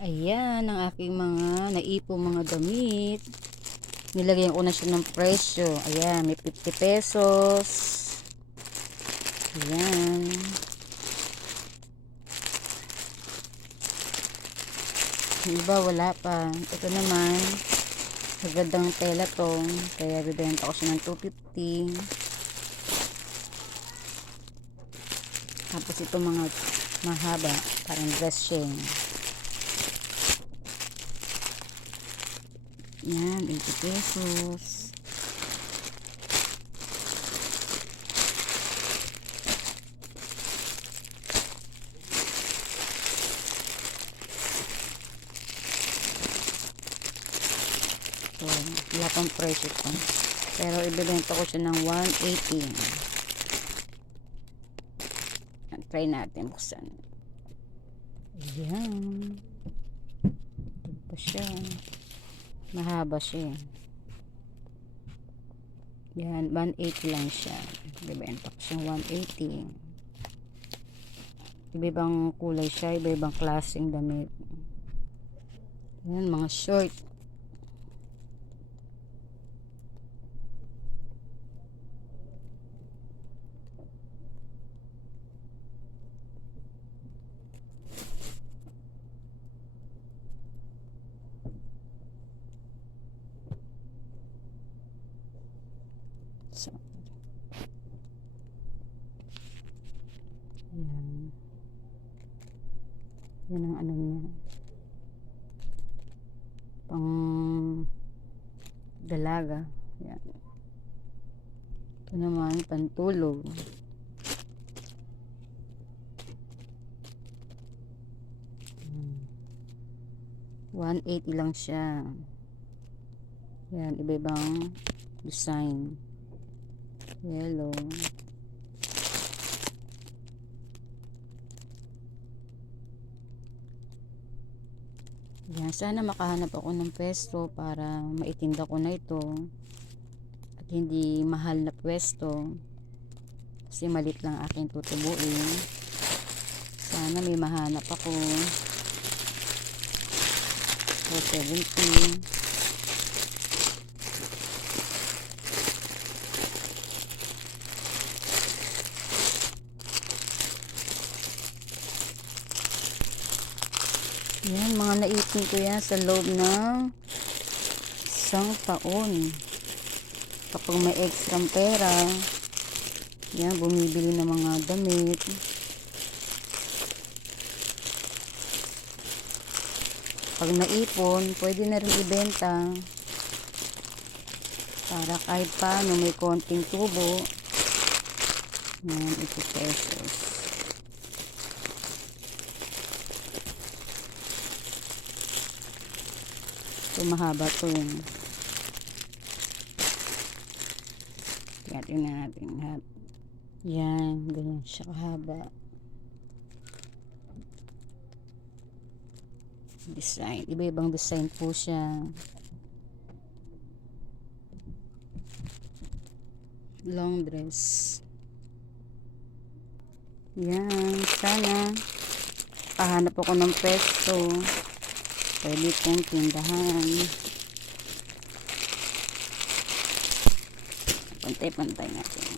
Ayan ang aking mga naipong mga damit. Nilagyan ko na siya ng presyo. Ayan, may 50 pesos. Ayan. Yung iba wala pa. Ito naman, magandang tela to. Kaya bibenta ko siya ng 250. Tapos ito mga mahaba, parang dressing. Yan, 80 pesos. So, wala pang presyo ko. Pero ibibenta ko siya ng 180. Try natin buksan. Ayan. Ito pa siya. Mahaba siya. Yan, 180 lang siya. Ibibenta ko siyang 180. Iba-ibang kulay siya, iba-ibang klaseng damit. Yan, mga short. So, yan. Yan ang ano niya. Pang dalaga. Yan. Ito naman, pantulog. Hmm. 180 lang siya. Yan, iba-ibang design. Yellow. Yan, sana makahanap ako ng pwesto para maitinda ko na ito. At hindi mahal na pwesto. Kasi malit lang aking tutubuin. Sana may mahanap ako. 470. Yan, mga naipin ko yan sa loob ng isang taon. Kapag may extra pera, yan, bumibili ng mga damit. Pag naipon, pwede na rin ibenta. Para kahit paano may konting tubo. Yan, 80 pesos. So, mahaba to yun. Tingnan natin. Yan, ganyan siya kahaba. Design. Iba-ibang design po siya. Long dress. Yan, sana pahanap ako ng pwesto. Pwede kong tindahan. Pantay-pantay natin.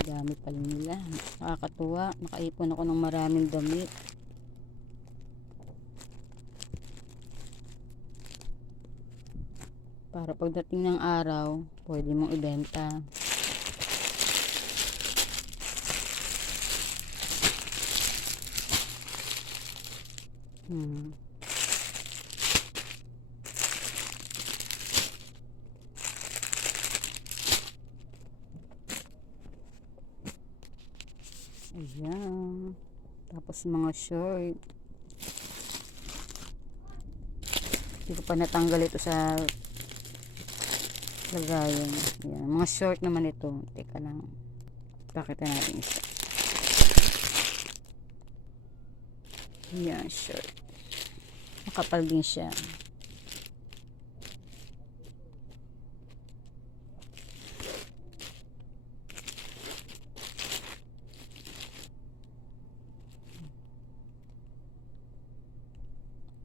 dami pala nila. Nakakatuwa, nakaipon ako ng maraming damit. Para pagdating ng araw, pwede mong ibenta. Ayan. Tapos mga short. Hindi ko pa natanggal ito sa lagayan. Ayan. Mga short naman ito. Teka lang. Pakita natin isa. Ayan, short. Makapal din siya.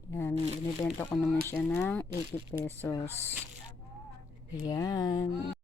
Yan, binibenta ko naman siya ng 80 pesos. Ayan.